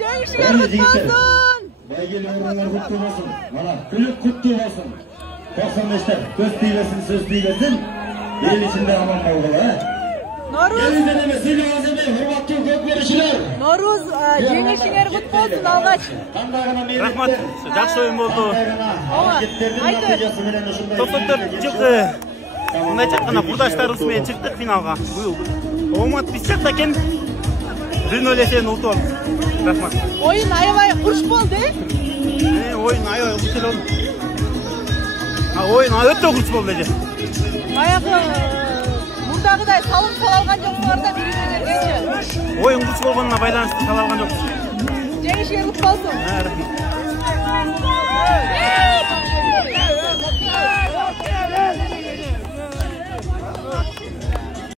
Жеңишиңер кутlu болсун. Baygil orunlar kutlu olsun. Mana kulüp kutlu olsun. 95'ler göz tüylesin söz tüylesin. El içinde aman kaldı ha. Noruz. Gelin demesiyle azami hurmatlı kök verişler. Noruz жеңишиңер kutlu olsun algaç. Rahmat. Жақсы ойын болды. Тоқтоктор чыкты. Мындай чакканда курдаштарыбыз менен чыктык финалга. Омат биз жакта экен. 1-0 эсебинен утуп алдык. Rahmat. Oyun aябай курч болду, Oyun aябай курч болду. Oyun өтө курч болду эже. Баягы мурдагыдай салым сала алган жоксуңар да бири-бириңерге. Oyun курч болгонуна байланыштуу сала алган жокпуз. Жеңишиңер кутlu болсун. Rahmat.